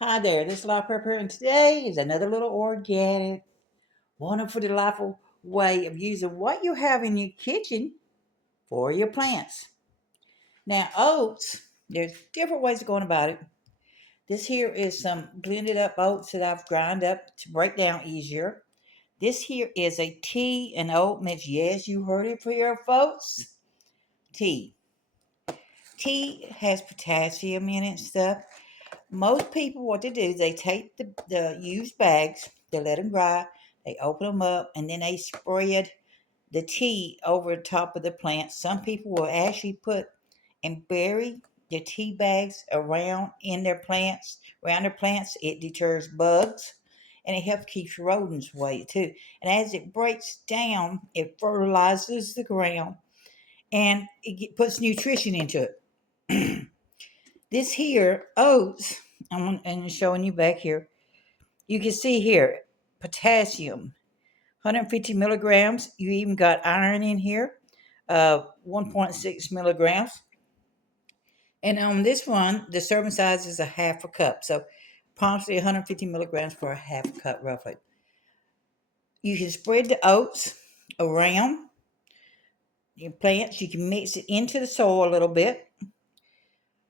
Hi there, this is La Pepper, and today is another little organic, wonderful, delightful way of using what you have in your kitchen for your plants. Now, oats, there's different ways of going about it. This here is some blended up oats that I've ground up to break down easier. This here is a tea and oat mix. Yes, you heard it for your folks. Tea. Tea has potassium in it and stuff. Most people, what they do is they take the used bags, they let them dry, they open them up, and then they spread the tea over the top of the plant. Some people will actually put and bury the tea bags around their plants. It deters bugs and it helps keep rodents away too. And as it breaks down, it fertilizes the ground and puts nutrition into it. This here, oats, I'm showing you back here. You can see here, potassium, 150 milligrams. You even got iron in here, 1.6 milligrams. And on this one, the serving size is a half a cup. So approximately 150 milligrams for a half a cup, roughly. You can spread the oats around your plants. You can mix it into the soil a little bit,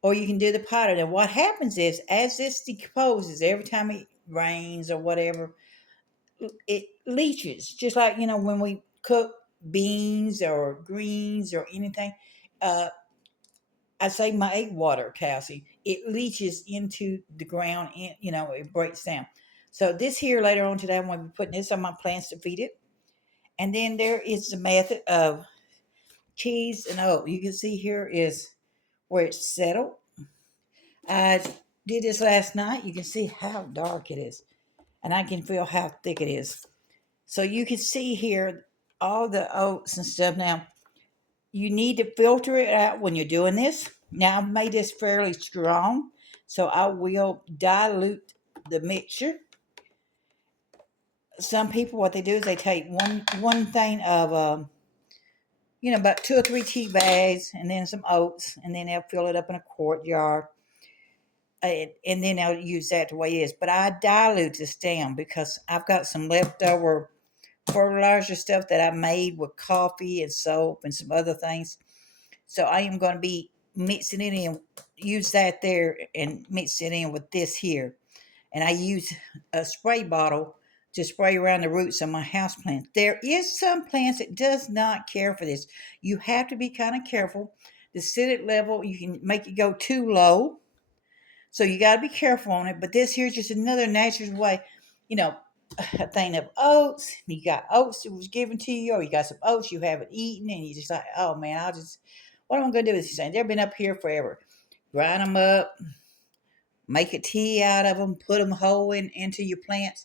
or you can do the powder. And what happens is, as this decomposes, every time it rains or whatever, it leaches. Just like when we cook beans or greens or anything. Uh, I say my egg water, Cassie. It leaches into the ground. And, it breaks down. So this here later on today, I'm going to be putting this on my plants to feed it. And then there is the method of cheese and oat. You can see here is where it's settled. I did this last night. You can see how dark it is, and I can feel how thick it is. So you can see here all the oats and stuff. Now, you need to filter it out when you're doing this. Now, I've made this fairly strong, so I will dilute the mixture. Some people, what they do is they take one thing of about 2 or 3 tea bags, and then some oats, and then they'll fill it up in a quart jar, and then they'll use that the way it is. But I dilute this down because I've got some leftover fertilizer stuff that I made with coffee and soap and some other things. So I am going to be mixing it in, use that there and mix it in with this here. And I use a spray bottle to spray around the roots of my house plants. There is some plants that does not care for this. You have to be kind of careful. The acidic level, you can make it go too low. So you got to be careful on it. But this here is just another natural way, you know, a thing of oats. You got oats that was given to you, or you got some oats you haven't eaten, and you just like, oh man, what am I going to do with these things? They've been up here forever. Grind them up, make a tea out of them, put them whole into your plants,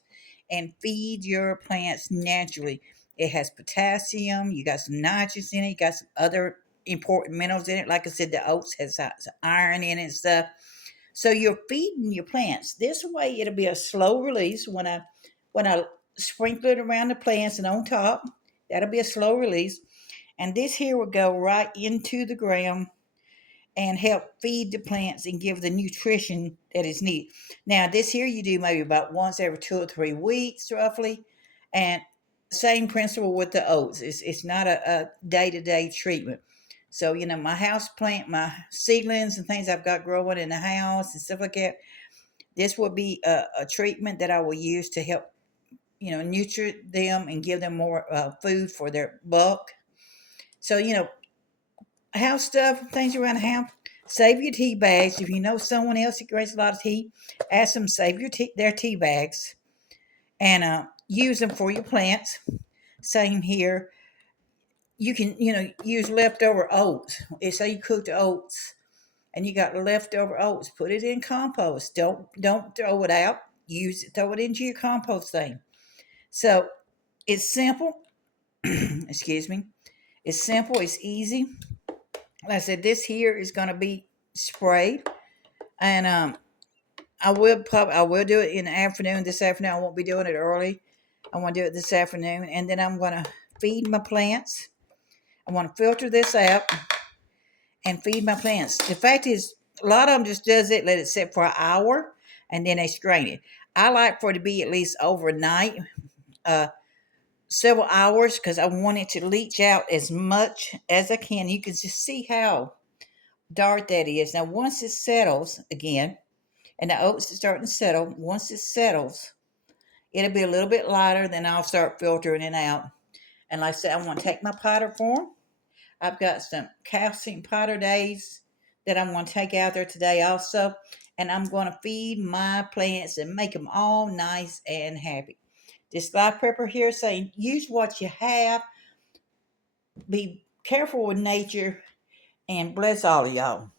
and feed your plants naturally. It has potassium, you got some nitrogen in it, you got some other important minerals in it. Like I said, the oats has some iron in it and stuff. So you're feeding your plants. This way it'll be a slow release when I sprinkle it around the plants and on top. That'll be a slow release. And this here will go right into the ground and help feed the plants and give the nutrition that is needed. Now, this here you do maybe about once every 2 or 3 weeks, roughly. And same principle with the oats. It's not a day-to-day treatment. So, my house plant, my seedlings and things I've got growing in the house and stuff like that, this will be a treatment that I will use to help, nurture them and give them more food for their bulk. So, house stuff, things around the house, save your tea bags. If you know someone else that drinks a lot of tea, ask them to save their tea bags and use them for your plants. Same here. You can, use leftover oats. Say you cooked oats and you got leftover oats, put it in compost. Don't throw it out. Throw it into your compost thing. So it's simple. Excuse me. It's simple. It's easy. Like I said, this here is going to be sprayed, and I will do it in the afternoon. This afternoon, I won't be doing it early. I want to do it this afternoon, and then I'm going to feed my plants. I want to filter this out and feed my plants. The fact is, a lot of them just does it, let it sit for an hour. and then they strain it. I like for it to be at least overnight, uh, several hours, because I want it to leach out as much as I can. You can just see how dark that is. Now, once it settles again, and the oats is starting to settle, once it settles, it'll be a little bit lighter. Then I'll start filtering it out. And like I said, I want to take my powder form. I've got some calcium powder days that I'm going to take out there today also. And I'm going to feed my plants and make them all nice and happy. This live prepper here saying use what you have. Be careful with nature, and bless all of y'all.